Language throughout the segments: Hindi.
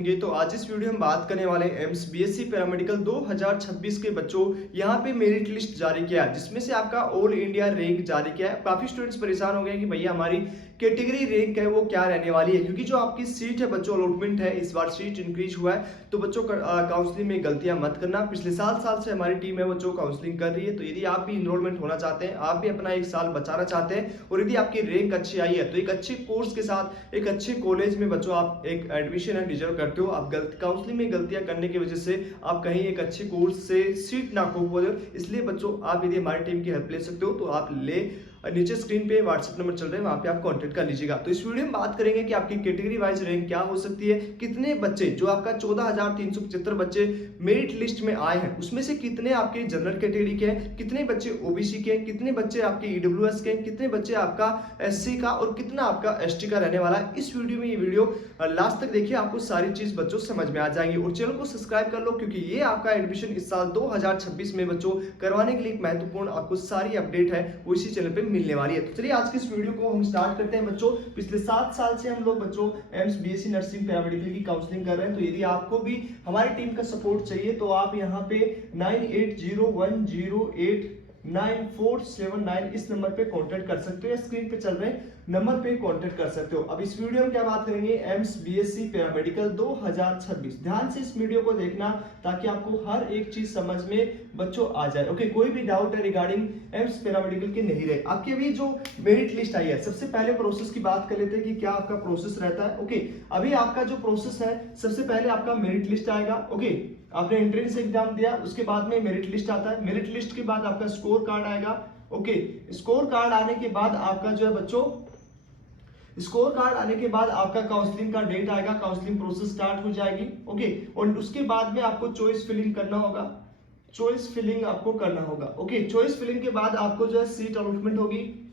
होंगे। तो आज इस वीडियो में बात करने वाले एम्स बीएससी पैरामेडिकल 2026 के बच्चों यहाँ पे मेरिट लिस्ट जारी किया है, जिसमें से आपका ऑल इंडिया रैंक जारी किया है। काफी स्टूडेंट्स परेशान हो गए कि भैया हमारी कैटेगरी रैंक है वो क्या रहने वाली है, क्योंकि जो आपकी सीट है बच्चों अलॉटमेंट है, इस बार सीट इंक्रीज हुआ है। तो बच्चों काउंसलिंग में गलतियां मत करना। पिछले 7 साल से हमारी टीम है बच्चों काउंसलिंग कर रही है। तो यदि आप भी इनरोलमेंट होना चाहते हैं, आप भी अपना एक साल बचाना चाहते हैं और यदि आपकी रैंक अच्छी आई है, तो एक अच्छे कोर्स के साथ एक अच्छे कॉलेज में बच्चों आप एक एडमिशन है डिजर्व करते हो। आप काउंसलिंग में गलतियां करने की वजह से आप कहीं एक अच्छे कोर्स से सीट ना खो पाओ। इसलिए बच्चों आप यदि हमारी टीम की हेल्प ले सकते हो तो आप ले, नीचे स्क्रीन पे व्हाट्सएप नंबर चल रहे हैं, वहां पे आप कांटेक्ट कर लीजिएगा। तो इस वीडियो में बात करेंगे कि आपकी कैटेगरी वाइज रैंक क्या हो सकती है, कितने बच्चे जो आपका 14,375 बच्चे मेरिट लिस्ट में आए हैं उसमें से कितने आपके जनरल कैटेगरी के हैं, कितने बच्चे ओबीसी के, कितने बच्चे आपके ईडब्ल्यूएस के, कितने बच्चे आपका एससी का और कितना आपका एसटी का रहने वाला है। इस वीडियो में ये वीडियो लास्ट तक देखिए, आपको सारी चीज बच्चों समझ में आ जाएंगी। और चैनल को सब्सक्राइब कर लो, क्योंकि ये आपका एडमिशन इस साल 2026 में बच्चों करवाने के लिए एक महत्वपूर्ण आपको सारी अपडेट है वो इसी चैनल पे मिलने वाली है। तो चलिए आज के इस वीडियो को हम स्टार्ट करते हैं बच्चों। पिछले 7 साल से हम लोग बच्चों एम्स बीएससी नर्सिंग पैरामेडिकल की काउंसलिंग कर रहे हैं। तो यदि आपको भी हमारी टीम का सपोर्ट चाहिए तो आप यहाँ पे 9801089479 इस नंबर पे कांटेक्ट कर सकते हो, या स्क्रीन पे चल रहे नंबर पे कांटेक्ट कर सकते हो। अब इस वीडियो में क्या बात करेंगे, एम्स बीएससी पैरामेडिकल 2026। ध्यान से इस वीडियो को देखना ताकि आपको हर एक चीज समझ में बच्चों आ जाए। ओके, कोई भी डाउट है रिगार्डिंग एम्स पैरामेडिकल के नहीं रहे। आपके अभी जो मेरिट लिस्ट आई है, सबसे पहले प्रोसेस की बात कर लेते हैं कि क्या आपका प्रोसेस रहता है। ओके, अभी आपका जो प्रोसेस है, सबसे पहले आपका मेरिट लिस्ट आएगा। ओके, आपने एंट्रेंस एग्जाम दिया, उसके बाद में मेरिट लिस्ट आता है। मेरिट लिस्ट के बाद आपका स्कोर कार्ड आएगा। ओके, स्कोर कार्ड आने के बाद आपका जो है बच्चों, स्कोर कार्ड आने के बाद आपका काउंसलिंग का डेट आएगा, काउंसलिंग प्रोसेस स्टार्ट हो जाएगी। ओके, और उसके बाद में आपको चॉइस फिलिंग करना होगा, चॉइस फिलिंग आपको करना होगा। ओके, चॉइस फिलिंग के बाद आपको जो है सीट अलॉटमेंट होगी,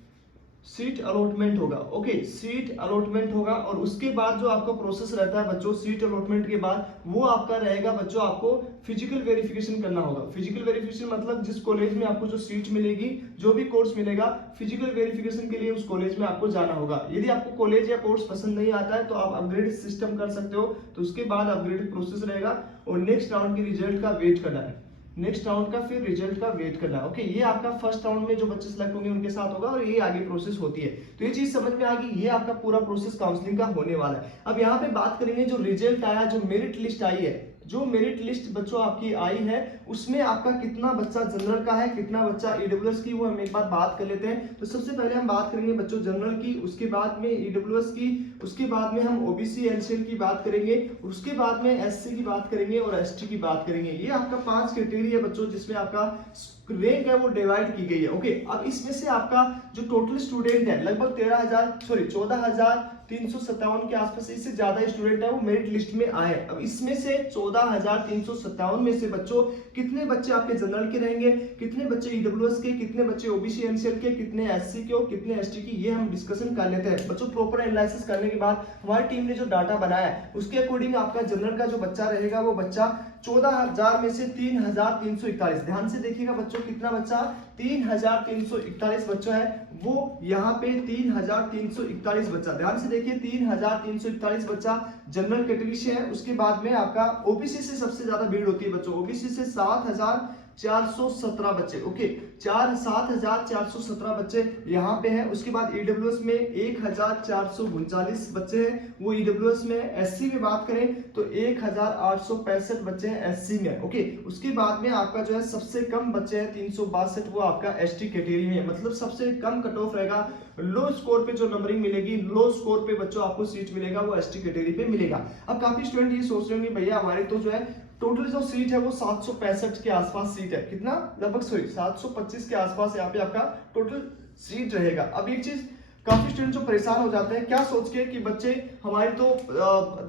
सीट अलॉटमेंट होगा। ओके, सीट अलॉटमेंट होगा और उसके बाद जो आपका प्रोसेस रहता है बच्चों, सीट अलॉटमेंट के बाद वो आपका रहेगा बच्चों, आपको फिजिकल वेरिफिकेशन करना होगा। फिजिकल वेरिफिकेशन मतलब जिस कॉलेज में आपको जो सीट मिलेगी, जो भी कोर्स मिलेगा, फिजिकल वेरिफिकेशन के लिए उस कॉलेज में आपको जाना होगा। यदि आपको कॉलेज या कोर्स पसंद नहीं आता है तो आप अपग्रेड सिस्टम कर सकते हो। तो उसके बाद अपग्रेड प्रोसेस रहेगा और नेक्स्ट राउंड के रिजल्ट का वेट करना है, नेक्स्ट राउंड का फिर रिजल्ट का वेट करना। ओके, ये आपका फर्स्ट राउंड में जो बच्चे सिलेक्ट होंगे उनके साथ होगा और ये आगे प्रोसेस होती है। तो ये चीज समझ में आ गई, ये आपका पूरा प्रोसेस काउंसलिंग का होने वाला है। अब यहाँ पे बात करेंगे जो रिजल्ट आया, जो मेरिट लिस्ट आई है, जो मेरिट लिस्ट बच्चों आपकी आई है उसमें आपका कितना बच्चा जनरल का है, कितना बच्चा ईडब्ल्यूएस की, वो हम एक बार बात कर लेते हैं। तो सबसे पहले हम बात करेंगे बच्चों जनरल की, उसके बाद में ईडब्ल्यूएस की, उसके बाद में हम ओबीसी एनसीएल की बात करेंगे, उसके बाद में एससी की बात करेंगे और एसटी की बात करेंगे। ये आपका 5 कैटेगरी है बच्चों जिसमें आपका रैंक है वो डिवाइड की गई है। ओके, अब इसमें से आपका जो टोटल स्टूडेंट है लगभग 14,357 के आसपास, इससे ज्यादा स्टूडेंट है वो मेरिट लिस्ट में आए हैं। अब इसमें से 14,357 में से बच्चों कितने बच्चे आपके जनरल के रहेंगे, कितने बच्चे ईडब्ल्यूएस के, कितने बच्चे ओबीसी एनसीएल के, कितने एससी के और कितने एसटी की, ये हम डिस्कशन कर लेते हैं बच्चों। प्रॉपर एनालिसिस करने के बाद हमारी टीम ने जो डाटा बनाया है उसके अकॉर्डिंग आपका जनरल का जो बच्चा रहेगा वो बच्चा 14,000 में से 3,341, ध्यान से देखिएगा बच्चों कितना बच्चा, 3,341 बच्चा है वो यहाँ पे 3,341 बच्चा, ध्यान से देखिए 3,341 बच्चा जनरल कैटेगरी से है। उसके बाद में आपका ओबीसी से सबसे ज्यादा भीड़ होती है बच्चों, ओबीसी से 7,417 बच्चे। ओके, 7,417 बच्चे यहाँ पे हैं। उसके बाद ईडब्ल्यूएस में 1,439 बच्चे हैं वो ईडब्ल्यूएस में। एससी में बात करें तो 1,865 बच्चे हैं एससी में। ओके, उसके बाद में आपका जो है सबसे कम बच्चे हैं 362, वो आपका एसटी कैटेगरी में है। मतलब सबसे कम कट ऑफ रहेगा, लो स्कोर पे जो नंबरिंग मिलेगी, लो स्कोर पे बच्चों आपको सीट मिलेगा वो एसटी कैटेगरी पे मिलेगा। अब काफी स्टूडेंट ये सोच रहे होंगे भैया हमारे तो जो है टोटल जो सीट है वो 765 के आसपास सीट है, कितना लगभग 725 के आसपास यहाँ पे आपका टोटल सीट रहेगा। अब एक चीज काफी स्टूडेंट जो परेशान हो जाते हैं क्या सोच के कि बच्चे हमारी तो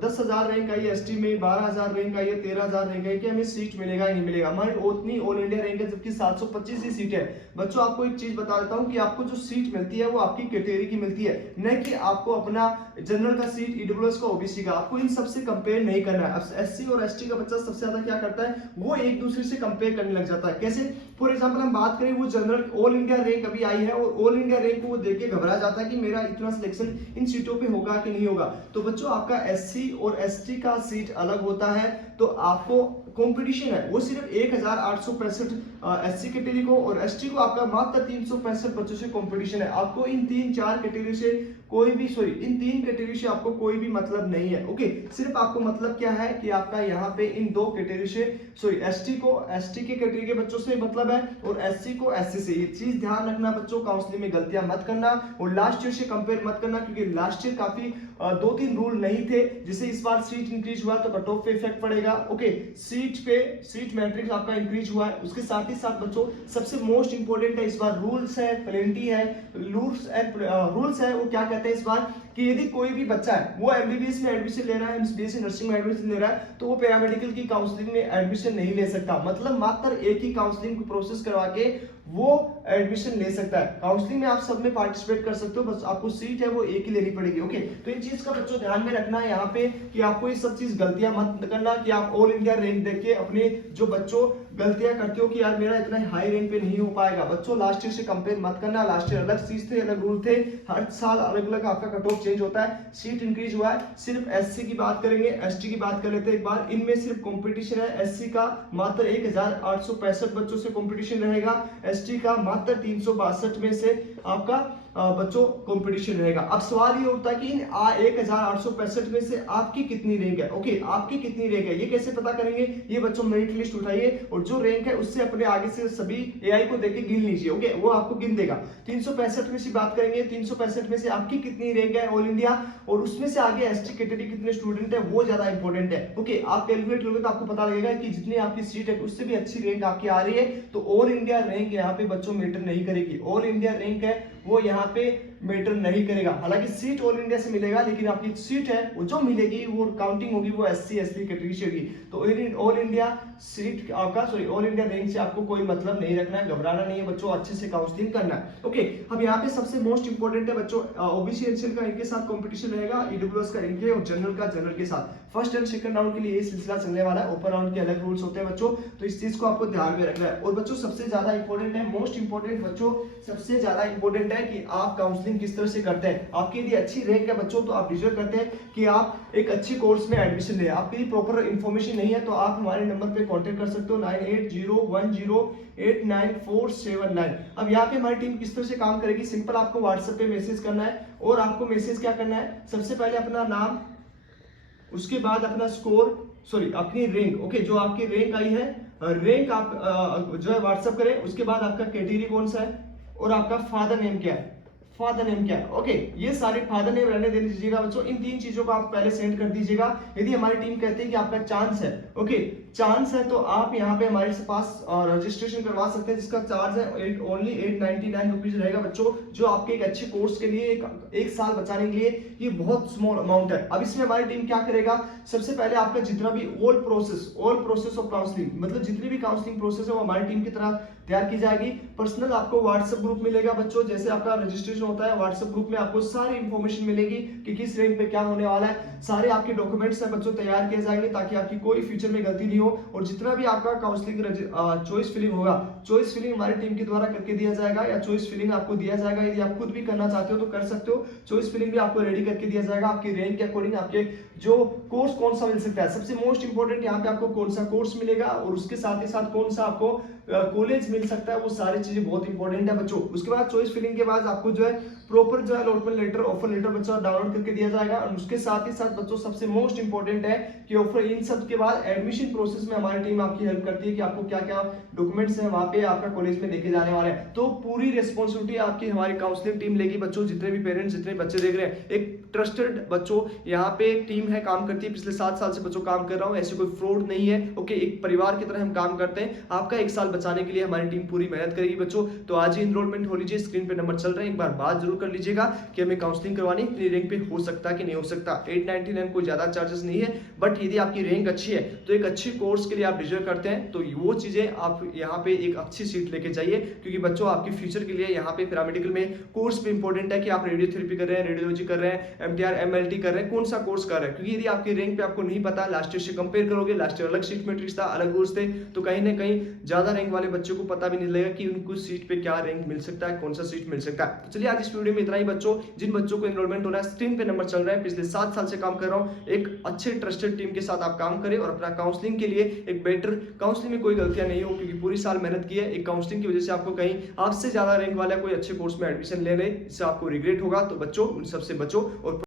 10,000 रैंक आई है एसटी में, 12,000 रैंक आई है, 13,000 रैंक आई है, कि हमें सीट मिलेगा ही नहीं मिलेगा। हमारी उतनी ऑल इंडिया रैंक है जबकि 725 ही सीट है। बच्चों आपको एक चीज बता देता हूँ कि आपको जो सीट मिलती है वो आपकी कैटेगरी की मिलती है, न कि आपको अपना जनरल का सीट, ईडब्ल्यूएस का, ओबीसी का। आपको इन सबसे कंपेयर नहीं करना है। अब एससी और एसटी का बच्चा सबसे ज्यादा क्या करता है, वो एक दूसरे से कंपेयर करने लग जाता है। कैसे, फॉर एग्जाम्पल हम बात करें, वो जनरल ऑल इंडिया रैंक अभी आई है और ऑल इंडिया रैंक को वो देख के घबरा जाता है कि मेरा इतना सिलेक्शन इन सीटों पे होगा कि नहीं होगा। तो बच्चों आपका SC और ST का सीट अलग होता है, तो आपको कंपटीशन है वो सिर्फ 1865 SC कैटेगरी को, और ST को आपका मात्र 365 बच्चों से कंपटीशन है। आपको इन तीन कैटेगरी से आपको कोई भी मतलब नहीं है। ओके, सिर्फ आपको मतलब क्या है कि आपका यहाँ पे इन दो कैटेगरी से ST को ST के कैटेगरी के बच्चों से मतलब है, और SC को SC से। ये चीज ध्यान रखना बच्चों, काउंसलिंग में गलतियां मत करना और लास्ट ईयर से कंपेयर मत करना, क्योंकि लास्ट ईयर काफी 2-3 रूल नहीं थे, जिससे इस बार सीट इंक्रीज हुआ तो कट ऑफ पे इफेक्ट पड़ेगा। ओके, सीट मैट्रिक्स आपका इंक्रीज हुआ है। उसके साथ ही साथ बच्चों सबसे मोस्ट इंपोर्टेंट है इस बार रूल्स है, प्लेंटी है। रूल्स है वो क्या कहते हैं इस बार कि यदि कोई भी बच्चा है वो MBBS में एडमिशन ले रहा है, MBBS नर्सिंग में एडमिशन ले रहा है, तो वो पैरामेडिकल की काउंसलिंग में एडमिशन नहीं ले सकता। मतलब मात्र एक ही काउंसलिंग प्रोसेस करवा के वो एडमिशन ले सकता है। काउंसलिंग में आप सब में पार्टिसिपेट कर सकते हो, बस आपको सीट है वो एक ही लेनी पड़ेगी। ओके, तो इन चीज का बच्चों ध्यान में रखना है यहाँ पे कि आपको ये सब चीज गलतियां मत करना कि आप ऑल इंडिया रैंक देख के अपने जो बच्चों गलतियां करते हो कि यार मेरा इतना हाई रैंक पे नहीं हो पाएगा। बच्चों लास्ट ईयर से कंपेयर मत करना, लास्ट ईयर अलग चीज थे, अलग रूल थे, हर साल अलग अलग आपका कट ऑफ चेंज होता है। सीट इंक्रीज हुआ है। सिर्फ SC की बात करेंगे, ST की बात कर लेते हैं एक बार। इनमें सिर्फ कंपटीशन है, SC का मात्र 1865 बच्चों से कंपटीशन रहेगा, ST का मात्र 362 में से आपका बच्चों कंपटीशन रहेगा। अब सवाल ये उठता है कि इन 1865 में से आपकी कितनी रैंक है। ओके, आपकी कितनी रैंक है ये कैसे पता करेंगे? ये बच्चों मेरिट लिस्ट उठाइए और जो रैंक है उससे अपने आगे से सभी AI को देके गिन लीजिए। ओके, वो आपको गिन देगा। 365 में से बात करेंगे, 365 में से आपकी कितनी रैंक है ऑल इंडिया, और उसमें से आगे ST कैटेगरी कितने स्टूडेंट है वो ज्यादा इंपॉर्टेंट है। ओके, आप कैलकुलेट करोगे तो आपको पता लगेगा कि जितनी आपकी सीट है उससे भी अच्छी रैंक आपकी आ रही है, तो ऑल इंडिया रैंक यहाँ पे बच्चों मैटर नहीं करेगी। ऑल इंडिया रैंक है वो यहाँ पे मैटर नहीं करेगा। हालांकि सीट ऑल इंडिया से मिलेगा, लेकिन आपकी सीट है वो जो मिलेगी वो काउंटिंग होगी वो SC ST कैटेगरी से होगी। तो ऑल इंडिया सीट आपका ऑल इंडिया रैंक से आपको कोई मतलब नहीं रखना है, घबराना नहीं है बच्चों, अच्छे से काउंसलिंग करना है। ओके, अब यहाँ पे सबसे मोस्ट इंपोर्टेंट है बच्चों OBC NCL का इनके साथ कंपटीशन रहेगा, EWS का इनके और जनरल का जनरल के साथ। फर्स्ट एंड सेकंड राउंड के लिए ये सिलसिला चलने वाला है। ओपन राउंड के अलग रूल्स होते हैं बच्चों, तो इस चीज को आपको ध्यान में रखना है। और बच्चों सबसे ज्यादा इंपॉर्टेंट है, मोस्ट इंपॉर्टेंट बच्चों सबसे ज्यादा इंपॉर्टेंट है कि आप काउंसलिंग किस तरह से करते हैं। आपकी यदि अच्छी रैंक है बच्चों तो आप डिजर्व करते हैं कि आप एक अच्छी कोर्स में एडमिशन ले। आपकी प्रॉपर इंफॉर्मेशन नहीं है तो आप हमारे नंबर पे कांटेक्ट कर सकते हो 9801089479। अब यहाँ पे हमारी टीम किस तरह से काम करेगी, सिंपल आपको व्हाट्सएप पे मैसेज करना है, और आपको मैसेज क्या करना है, सबसे पहले अपना नाम, उसके बाद अपना अपनी रैंक। ओके, जो आपकी रैंक आई है रैंक आप जो है व्हाट्सएप करें। उसके बाद आपका कैटेगरी कौन सा है और आपका फादर नेम क्या है, ओके, ये सारे फादर नेम रहने दे दीजिएगा बच्चों। इन तीन चीजों को आप पहले सेंड कर दीजिएगा। यदि हमारी टीम कहती है कि आपका चांस है, ओके चांस है, तो आप यहाँ पे हमारे पास रजिस्ट्रेशन करवा सकते हैं, जिसका चार्ज है ओनली 899 रुपीज रहेगा बच्चों, जो आपके एक अच्छे कोर्स के लिए एक साल बचाने के लिए ये बहुत स्मॉल अमाउंट है। अब इसमें हमारी टीम क्या करेगा, सबसे पहले आपका जितना भी ऑल प्रोसेस ऑफ काउंसलिंग, मतलब जितनी भी काउंसलिंग प्रोसेस है वो हमारी टीम की तरह तैयार की जाएगी। पर्सनल आपको व्हाट्सएप ग्रुप मिलेगा बच्चों, जैसे आपका रजिस्ट्रेशन होता है व्हाट्सएप ग्रुप में आपको सारी इंफॉर्मेशन मिलेगी कि किस रैंक पे क्या होने वाला है। सारे आपके डॉक्यूमेंट्स हैं बच्चों तैयार किए जाएंगे ताकि आपकी कोई फ्यूचर में गलती नहीं हो। और जितना भी आपका काउंसलिंग चॉइस फिलिंग होगा, चॉइस फिलिंग हमारी टीम के द्वारा करके दिया जाएगा, या चॉइस फिलिंग आपको दिया जाएगा। यदि आप खुद भी करना चाहते हो तो कर सकते हो, चॉइस फिलिंग भी आपको रेडी करके दिया जाएगा आपकी रैंक के अकॉर्डिंग। आपके जो कोर्स कौन सा मिल सकता है, सबसे मोस्ट इंपोर्टेंट यहाँ पे आपको कौन सा कोर्स मिलेगा और उसके साथ ही साथ कौन सा आपको कॉलेज मिल सकता है, वो सारी चीजें बहुत इंपॉर्टेंट है बच्चों। उसके बाद चॉइस फिलिंग के बाद आपको जो है प्रॉपर जो है अलॉटमेंट लेटर, ऑफर लेटर बच्चों डाउनलोड करके दिया जाएगा। और उसके साथ ही साथ बच्चों सबसे मोस्ट इंपॉर्टेंट है कि ऑफर इन सब के बाद एडमिशन प्रोसेस में हमारी टीम आपकी हेल्प करती है कि आपको क्या क्या डॉक्यूमेंट्स हैं वहां पे आपका कॉलेज में देखे जाने वाले हैं। तो पूरी रिस्पॉन्सिबिलिटी आपकी हमारी काउंसलिंग टीम लेगी बच्चों। जितने भी पेरेंट्स, जितने बच्चे देख रहे हैं, एक ट्रस्टेड बच्चों यहाँ पे टीम है, काम करती है, पिछले 7 साल से बच्चों काम कर रहा हूँ, ऐसे कोई फ्रॉड नहीं है। ओके, एक परिवार की तरह हम काम करते हैं। आपका एक साल बचाने के लिए हमारी टीम पूरी मेहनत करेगी बच्चों। तो आज ही इनरोलमेंट हो लीजिए, स्क्रीन पे नंबर चल रहे हैं, एक बार बात जरूर कर लीजिएगा कि हमें काउंसलिंग करवानी अपनी रैंक पे हो सकता है कि नहीं हो सकता। 899 कोई ज्यादा चार्जेस नहीं है, बट यदि आपकी रैंक अच्छी है तो एक अच्छी कोर्स के लिए आप डिजर्व करते हैं, तो वो चीजें आप यहाँ पे एक अच्छी सीट लेके जाइए, क्योंकि बच्चों आपके फ्यूचर के लिए यहाँ पे पैरामेडिकल में कोर्स भी इंपॉर्टेंट है कि आप रेडियोथेरेपी कर रहे हैं, रेडियोलॉजी कर रहे हैं, MTR MLT कर रहे हैं, कौन सा कोर्स कर रहे हैं, क्योंकि यदि आपकी रैंक पे आपको नहीं पता, लास्ट ईयर से कंपेयर करोगे, लास्ट ईयर अलग सीट मैट्रिक्स था, अलग कोर्स थे, तो कहीं ना कहीं ज्यादा रैंक वाले बच्चों को पता भी नहीं लगेगा कि उनको सीट पे क्या रैंक मिल सकता है, कौन सा सीट मिल सकता है। तो चलिए आज इस वीडियो में इतना ही बच्चों। जिन बच्चों को एनरोलमेंट होना है, स्क्रीन पे नंबर चल रहा है, पिछले 7 साल से काम कर रहा हूं, एक अच्छे ट्रस्टेड टीम के साथ आप काम करें और अपना काउंसलिंग के लिए एक बेटर, काउंसलिंग में कोई गलतियां नहीं हो, क्योंकि पूरी साल मेहनत की है, एक काउंसलिंग की वजह से आपको कहीं आपसे ज्यादा रैंक वाला कोई अच्छे कोर्स में एडमिशन ले ले, इससे आपको रिग्रेट होगा। तो बच्चों उन सबसे बचो